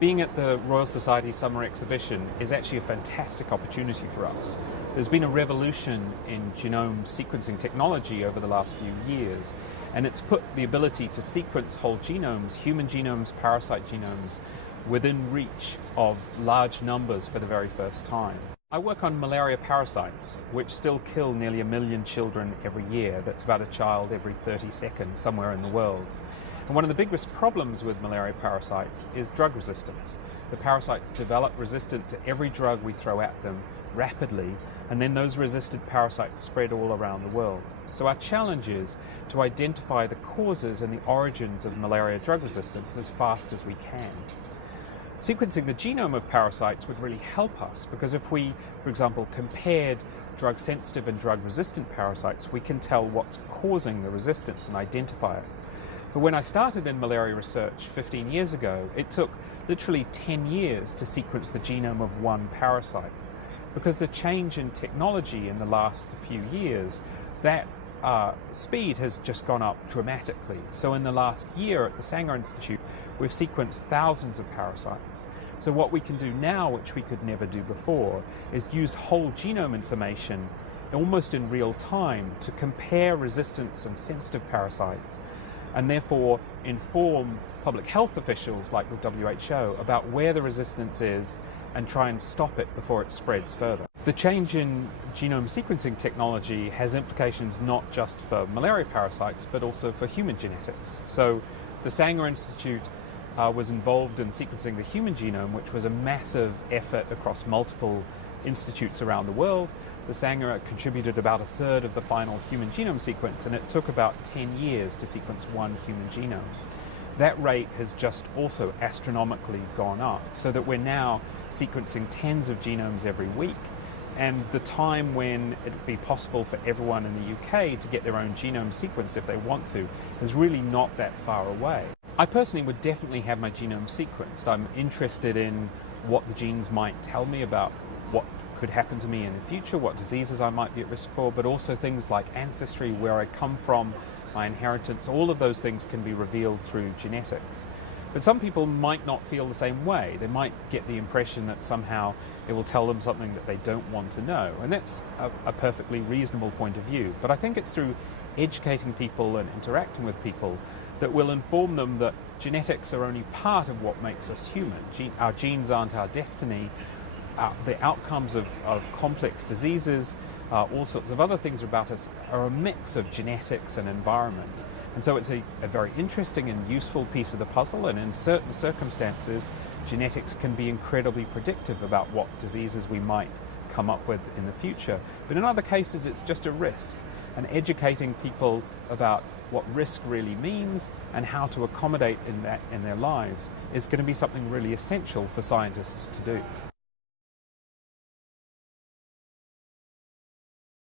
Being at the Royal Society Summer Exhibition is actually a fantastic opportunity for us. There's been a revolution in genome sequencing technology over the last few years, and it's put the ability to sequence whole genomes, human genomes, parasite genomes, within reach of large numbers for the very first time. I work on malaria parasites, which still kill nearly 1 million children every year. That's about a child every 30 seconds somewhere in the world. And one of the biggest problems with malaria parasites is drug resistance. The parasites develop resistant to every drug we throw at them rapidly, and then those resistant parasites spread all around the world. So our challenge is to identify the causes and the origins of malaria drug resistance as fast as we can. Sequencing the genome of parasites would really help us, because if we, for example, compared drug-sensitive and drug-resistant parasites, we can tell what's causing the resistance and identify it. But when I started in malaria research 15 years ago, it took literally 10 years to sequence the genome of one parasite. Because the change in technology in the last few years, that speed has just gone up dramatically. So in the last year at the Sanger Institute, we've sequenced thousands of parasites. So what we can do now, which we could never do before, is use whole genome information almost in real time to compare resistance and sensitive parasites, and therefore inform public health officials like the WHO about where the resistance is and try and stop it before it spreads further. The change in genome sequencing technology has implications not just for malaria parasites, but also for human genetics. So the Sanger Institute was involved in sequencing the human genome, which was a massive effort across multiple institutes around the world. The Sanger contributed about a third of the final human genome sequence, and it took about 10 years to sequence one human genome. That rate has just also astronomically gone up, so that we're now sequencing tens of genomes every week, and the time when it would be possible for everyone in the UK to get their own genome sequenced if they want to is really not that far away. I personally would definitely have my genome sequenced. I'm interested in what the genes might tell me about what could happen to me in the future, what diseases I might be at risk for, but also things like ancestry, where I come from, my inheritance. All of those things can be revealed through genetics. But some people might not feel the same way. They might get the impression that somehow it will tell them something that they don't want to know, and that's a perfectly reasonable point of view. But I think it's through educating people and interacting with people that will inform them that genetics are only part of what makes us human. Our genes aren't our destiny. The outcomes of complex diseases, all sorts of other things about us, are a mix of genetics and environment. And so it's a very interesting and useful piece of the puzzle, and in certain circumstances, genetics can be incredibly predictive about what diseases we might come up with in the future. But in other cases, it's just a risk, and educating people about what risk really means and how to accommodate in that in their lives is going to be something really essential for scientists to do.